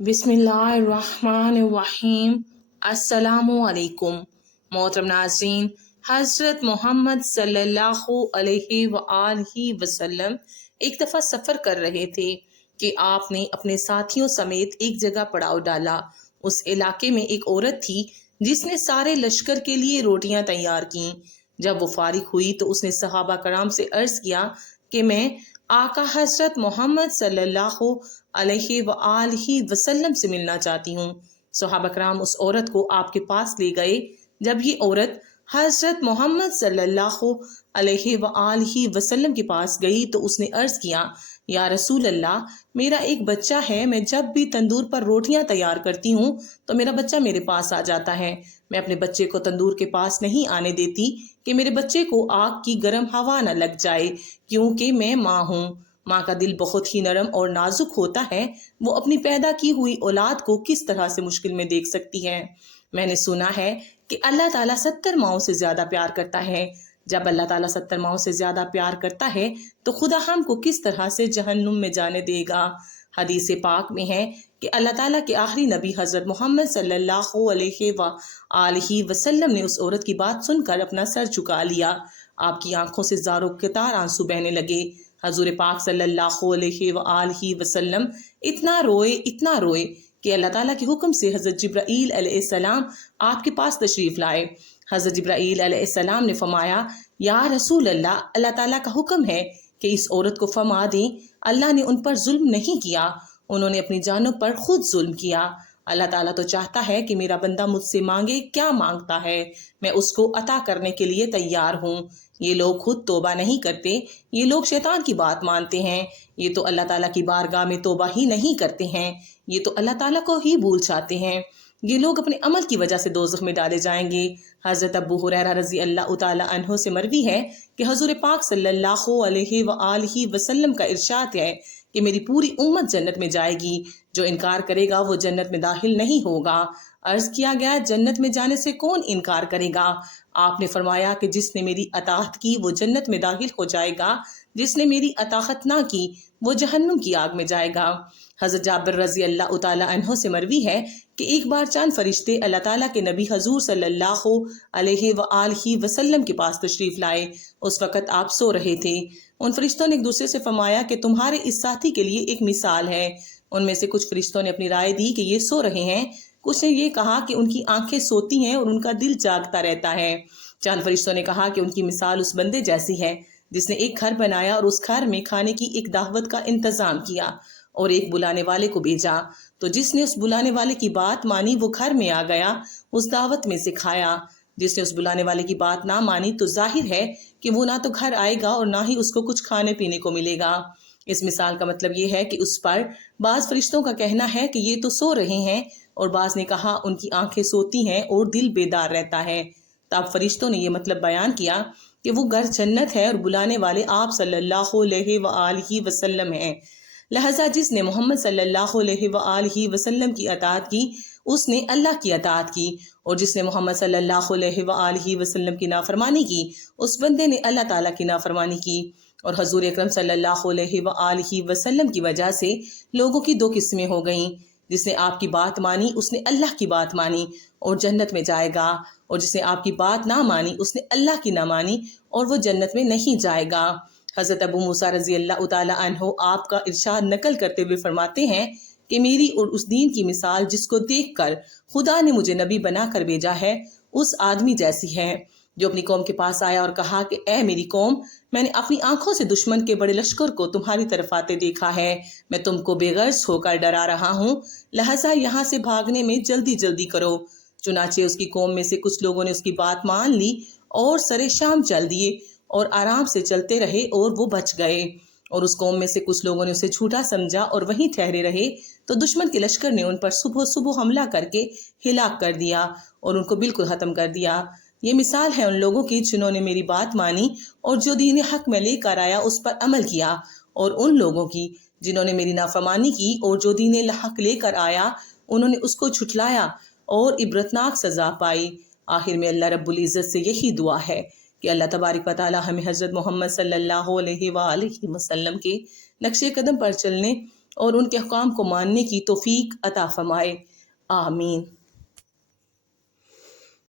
बिस्मिल्लाहिर्रहमानिर्रहीम। अस्सलामुअलैकुम। मोहतरम नाज़रीन, हज़रत मोहम्मद सल्लल्लाहु अलैहि वआलिहि वसल्लम एक दफ़ा सफ़र कर रहे थे कि आपने अपने साथियों समेत एक जगह पड़ाव डाला। उस इलाके में एक औरत थी जिसने सारे लश्कर के लिए रोटियां तैयार की। जब वो फारिग हुई तो उसने सहाबा कराम से अर्ज किया कि मैं आका हजरत मोहम्मद सल्लल्लाहु अलैहि वआलिहि वसल्लम से मिलना चाहती हूँ। सहाबा कराम उस औरत को आपके पास ले गए। जब ये औरत हजरत मोहम्मद सल्लल्लाहु अलैहि वआलिहि वसल्लम के पास गई तो उसने अर्ज किया, या रसूल अल्लाह, मेरा एक बच्चा है। मैं जब भी तंदूर पर रोटियां तैयार करती हूँ तो मेरा बच्चा मेरे पास आ जाता है। मैं अपने बच्चे को तंदूर के पास नहीं आने देती कि मेरे बच्चे को आग की गर्म हवा न लग जाए, क्योंकि मैं माँ हूँ। माँ का दिल बहुत ही नरम और नाजुक होता है। वो अपनी पैदा की हुई औलाद को किस तरह से मुश्किल में देख सकती है। मैंने सुना है कि अल्लाह ताला 70 माओं से ज्यादा प्यार करता है। जब अल्लाह ताला 70 माओं से ज्यादा प्यार करता है तो खुदा हमको किस तरह से जहन्नुम में जाने देगा। हदीस पाक में है कि अल्लाह ताला के आखिरी नबी हजरत मोहम्मद सल्लल्लाहु अलैहि वसल्लम ने उस औरत की बात सुनकर अपना सर झुका लिया। आपकी आंखों से ज़ारो क़तार आंसू बहने लगे। हजूर पाक सल्लल्लाहु अलैहि वसल्लम इतना रोए कि अल्लाह ताला के हुक्म से हजरत जिब्राईल अलैहिस्सलाम आपके पास तशरीफ लाए। हजरत जिब्राईल अलैहिस्सलाम ने फरमाया, या रसूल अल्लाह, अल्लाह ताला का हुक्म है कि इस औरत को फरमा दें, अल्लाह ने उन पर जुल्म नहीं किया, उन्होंने अपनी जानों पर खुद जुल्म किया। अल्लाह ताला तो चाहता है कि मेरा बंदा मुझसे मांगे, क्या मांगता है मैं उसको अता करने के लिए तैयार हूँ। ये लोग खुद तोबा नहीं करते, ये लोग शैतान की बात मानते हैं। ये तो अल्लाह ताला की बारगाह में तोबा ही नहीं करते हैं, ये तो अल्लाह ताला को ही भूल जाते हैं। ये लोग अपने अमल की वजह से दोज़ख में डाले जाएंगे। हज़रत अबू हुरैरा रज़ी अल्लाह तआला अन्हु से मरवी है कि हज़ूर पाक सल्लल्लाहु अलैहि वआलिहि वसल्लम का इरशाद है कि मेरी पूरी उम्मत जन्नत में जाएगी, जो इनकार करेगा वो जन्नत में दाखिल नहीं होगा। अर्ज किया गया, जन्नत में जाने से कौन इनकार करेगा? आपने फरमाया कि जिसने मेरी अताअत की वो जन्नत में दाखिल हो जाएगा, जिसने मेरी अताअत ना की वो जहन्नुम की आग में जाएगा। हज़रत जाबिर रज़ी अल्लाह तआला अन्हु से मरवी है कि एक बार चंद फरिश्ते अल्लाह ताला के नबी हजूर सल्लल्लाहु अलैहि वआलिहि वसल्लम के पास तशरीफ लाए। उस वक़्त आप सो रहे थे। उन फरिश्तों ने एक दूसरे से फरमाया कि तुम्हारे इस साथी के लिए एक मिसाल है। उनमें से कुछ फरिश्तों ने अपनी राय दी कि ये सो रहे हैं, कुछ ने ये कहा कि उनकी आंखें सोती हैं और उनका दिल जागता रहता है। चंद फरिश्तों ने कहा कि उनकी मिसाल उस बंदे जैसी है जिसने एक घर बनाया और उस घर में खाने की एक दावत का इंतजाम किया और एक बुलाने वाले को भेजा, तो जिसने उस बुलाने वाले की बात मानी वो घर में आ गया, उस दावत में से खाया। जिसने उस बुलाने वाले की बात ना मानी तो जाहिर है कि वो ना तो घर आएगा और ना ही उसको कुछ खाने पीने को मिलेगा। इस मिसाल का मतलब ये है कि उस पर बाज फरिश्तों का कहना है कि ये तो सो रहे हैं और बाज ने कहा उनकी आंखें सोती हैं और दिल बेदार रहता है। तब फरिश्तों ने ये मतलब बयान किया कि वो घर जन्नत है और बुलाने वाले आप सल्लल्लाहु अलैहि वसल्लम हैं। लिहाजा जिसने मोहम्मद सल्लल्लाहु अलैहि वसल्लम की अताअत की उसने अल्लाह की अताअत की, और जिसने मोहम्मद सल्लल्लाहु अलैहि वसल्लम की नाफरमानी की उस बंदे ने अल्लाह ताला की नाफरमानी की। और हजूर अकरम सल्लल्लाहु अलैहि वसल्लम की वजह से लोगों की दो किस्में हो गईं। जिसने आपकी बात मानी उसने अल्लाह की बात मानी और जन्नत में जाएगा, और जिसने आपकी बात ना मानी उसने अल्लाह की ना मानी और वो जन्नत में नहीं जाएगा। हज़रत अबू मूसा रज़ी अल्लाह तआला अन्हु आपका इरशाद नकल करते हुए फरमाते हैं कि मेरी और उस दीन की मिसाल जिसको देखकर खुदा ने मुझे नबी बनाकर भेजा है उस आदमी जैसी है जो अपनी कौम के पास आया और कहा कि ए मेरी कौम, मैंने अपनी आंखों से दुश्मन के बड़े लश्कर को तुम्हारी तरफ आते देखा है। मैं तुमको बेगर्ज होकर डरा रहा हूँ, लिहाजा यहाँ से भागने में जल्दी जल्दी करो। चुनाचे उसकी कौम में से कुछ लोगों ने उसकी बात मान ली और सरे शाम चल दिए और आराम से चलते रहे और वो बच गए। और उस कौम में से कुछ लोगों ने उसे झूठा समझा और वहीं ठहरे रहे, तो दुश्मन के लश्कर ने उन पर सुबह सुबह हमला करके हिलाक कर दिया और उनको बिल्कुल खत्म कर दिया। ये मिसाल है उन लोगों की जिन्होंने मेरी बात मानी और जो दीन हक में लेकर आया उस पर अमल किया, और उन लोगों की जिन्होंने मेरी नाफरमानी की और जो दीन हक लेकर आया उन्होंने उसको झुठलाया और इबरतनाक सजा पाई। आखिर में अल्लाह रब्बुल इज़्ज़त से यही दुआ है कि अल्लाह तबारिक व तआला हमें हज़रत मोहम्मद सल्लल्लाहु अलैहि वसल्लम के नक्शे कदम पर चलने اور ان کے احکام کو ماننے کی توفیق عطا فرمائے، آمین۔